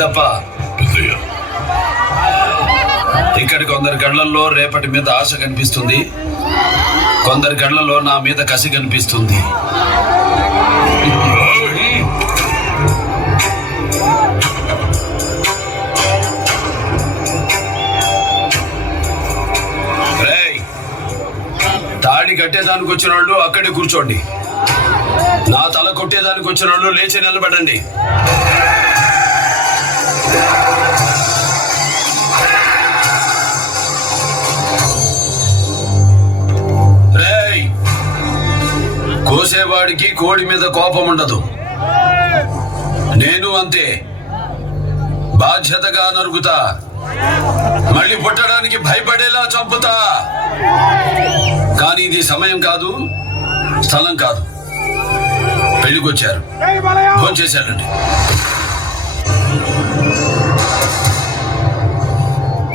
సిద్ధప్ప, ఇక్కడ కొందరి కళ్ళల్లో రేపటి మీద ఆశ కనిపిస్తుంది, కొందరి కళ్ళల్లో నా మీద కసి కనిపిస్తుంది. తాడి కట్టేదానికి వచ్చిన వాళ్ళు అక్కడే కూర్చోండి, నా తల కొట్టేదానికి వచ్చిన వాళ్ళు లేచి నిలబడండి. రేయ్, కోసేవాడికి కోడి మీద కోపం ఉండదు, నేను అంతే. బాధ్యతగా నరుగుతా, మళ్ళీ పుట్టడానికి భయపడేలా చంపుతా. కానీ ఇది సమయం కాదు, స్థలం కాదు. పెళ్లికొచ్చారు, భోంచేశారండి.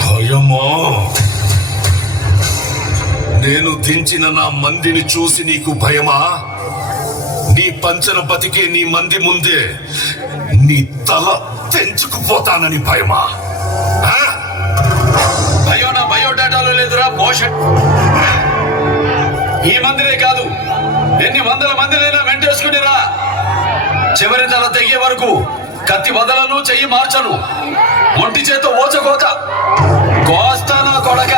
భయమా? నేను దించిన నా మందిని చూసి నీకు భయమా? నీ పంచన బతికే నీ మంది ముందే నీ తల తెంచుకుపోతానని భయమా? భయం నా బయోడేటాలో లేదురా పోషణ్. ఈ మందిరే కాదు, ఎన్ని వందల మందినైనా వెంటేసుకునిరా. చివరి తల తెగే వరకు కత్తి వదలను, చెయ్యి మార్చను. ఒంటి చేత ఓచకోత కోస్తా నా కొడక.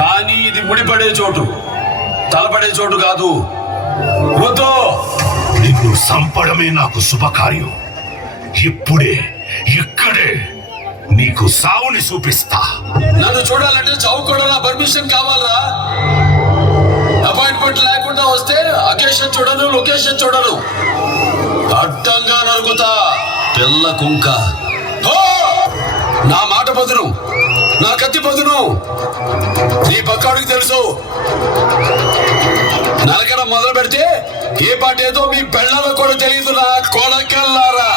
కానీ ఇది ముడిపడే చోటు, తలపడే చోటు కాదు. వద్దు, నిన్ను సంపడమే నాకు శుభకార్యం. ఇప్పుడే ఇక్కడే నీకు సావుని చూపిస్తా. నన్ను చూడాలంటే చావు కూడా నా పర్మిషన్ కావాలా? అపాయింట్మెంట్ లేకుండా వస్తే అకేషన్ చూడను, లొకేషన్ చూడను. అడ్డంగా నరుగుతా పిల్ల కుంక. నా మాట పదును, నా కత్తి పదును. నీ పక్కాడికి తెలుసు, నరకడం మొదలు పెడితే ఏ పాట ఏదో మీ పెళ్ళలో కూడా తెలియదు నా కొడకల్లారా.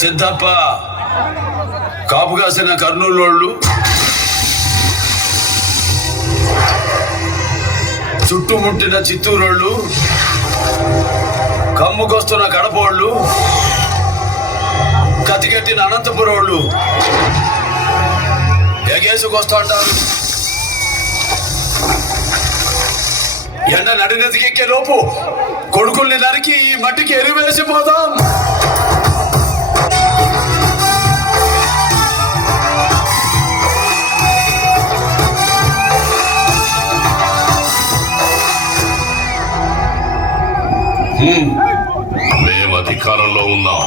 సిద్ధప్ప, కాపు కాసిన కర్నూలు, చుట్టుముట్టిన చిత్తూరోళ్ళు, కమ్ముకొస్తున్న కడపోళ్ళు, కతికట్టిన అనంతపురోళ్ళు ఎగేసుకొస్తాంటారు. ఎండ నడినెతికెక్కే లోపు కొడుకుల్ని నరికి ఈ మట్టికి ఎరివేసిపోదాం. మేము అధికారంలో ఉన్నాం.